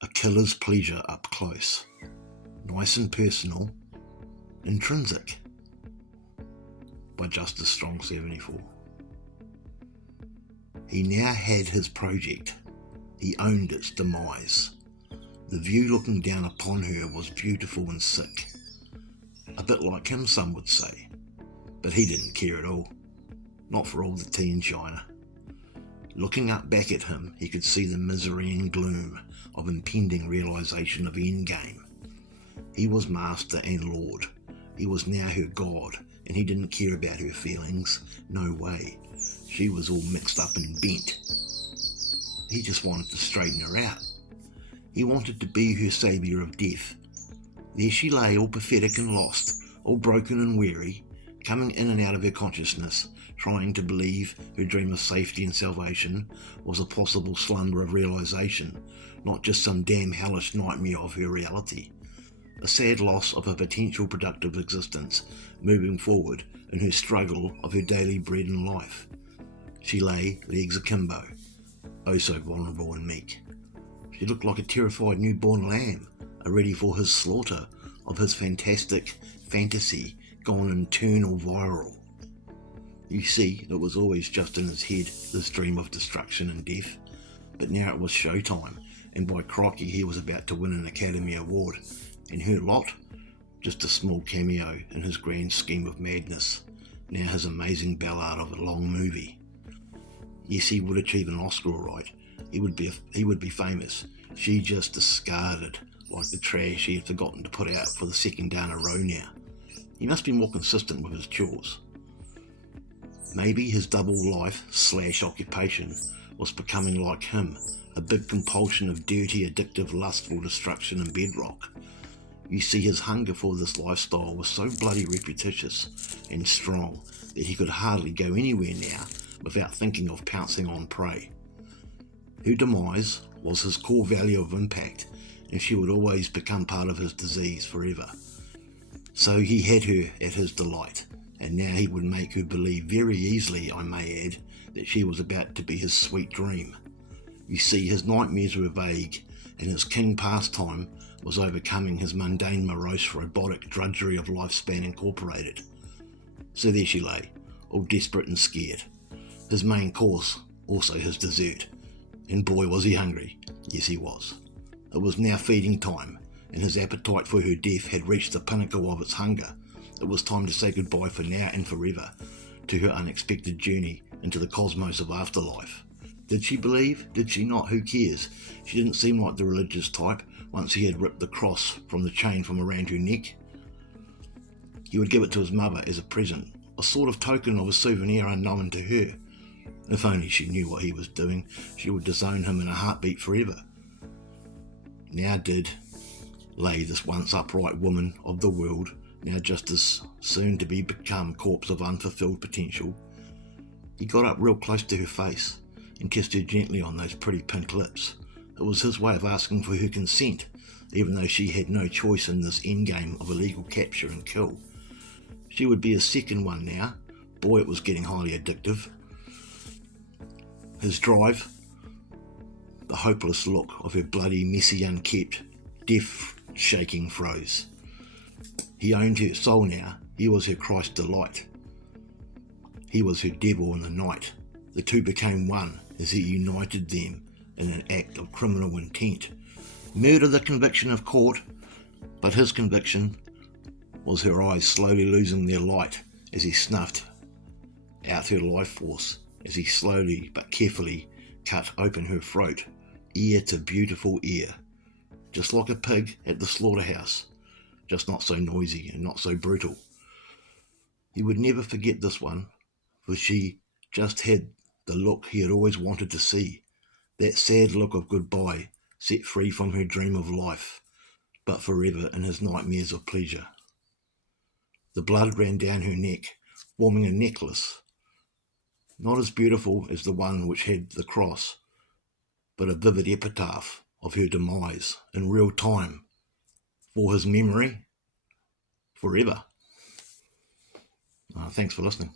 A killer's pleasure up close. Nice and personal. Intrinsic. By Justus Strong 74. He now had his project. He owned its demise. The view looking down upon her was beautiful and sick. A bit like him, some would say. But he didn't care at all. Not for all the tea in China. Looking up back at him, he could see the misery and gloom of impending realisation of endgame. He was master and lord. He was now her god, and he didn't care about her feelings. No way. She was all mixed up and bent. He just wanted to straighten her out. He wanted to be her saviour of death. There she lay, all pathetic and lost, all broken and weary, coming in and out of her consciousness, trying to believe her dream of safety and salvation was a possible slumber of realisation, not just some damn hellish nightmare of her reality. A sad loss of her potential productive existence moving forward in her struggle of her daily bread and life. She lay, legs akimbo, oh so vulnerable and meek. She looked like a terrified newborn lamb, ready for his slaughter of his fantastic fantasy gone internal viral. You see, it was always just in his head, this dream of destruction and death, but now it was showtime, and by crikey he was about to win an Academy Award, and her lot? Just a small cameo in his grand scheme of madness, now his amazing ballad of a long movie. Yes, he would achieve an Oscar all right, he would be famous. She just discarded like the trash he had forgotten to put out for the second day in a row now. He must be more consistent with his chores. Maybe his double life / occupation was becoming like him, a big compulsion of dirty, addictive, lustful destruction and bedrock. You see, his hunger for this lifestyle was so bloody repetitious and strong that he could hardly go anywhere now without thinking of pouncing on prey. Her demise was his core value of impact, and she would always become part of his disease forever. So he had her at his delight, and now he would make her believe very easily, I may add, that she was about to be his sweet dream. You see, his nightmares were vague, and his king pastime was overcoming his mundane, morose, robotic drudgery of Lifespan Incorporated. So there she lay, all desperate and scared. His main course, also his dessert. And boy was he hungry. Yes, he was. It was now feeding time, and his appetite for her death had reached the pinnacle of its hunger. It was time to say goodbye for now and forever to her unexpected journey into the cosmos of afterlife. Did she believe? Did she not? Who cares? She didn't seem like the religious type once he had ripped the cross from the chain from around her neck. He would give it to his mother as a present, a sort of token of a souvenir unknown to her. If only she knew what he was doing, she would disown him in a heartbeat forever. Now did lay this once upright woman of the world, now just as soon to be become corpse of unfulfilled potential. He got up real close to her face and kissed her gently on those pretty pink lips. It was his way of asking for her consent, even though she had no choice in this endgame of illegal capture and kill. She would be his second one now. Boy, it was getting highly addictive. His drive, the hopeless look of her bloody, messy, unkept, death-shaking froze. He owned her soul now. He was her Christ delight. He was her devil in the night. The two became one as he united them in an act of criminal intent. Murder the conviction of court, but his conviction was her eyes slowly losing their light as he snuffed out her life force, as he slowly but carefully cut open her throat, ear to beautiful ear, just like a pig at the slaughterhouse, just not so noisy and not so brutal. He would never forget this one, for she just had the look he had always wanted to see, that sad look of goodbye, set free from her dream of life, but forever in his nightmares of pleasure. The blood ran down her neck, forming a necklace, not as beautiful as the one which had the cross, but a vivid epitaph of her demise in real time, for his memory, forever. Thanks for listening.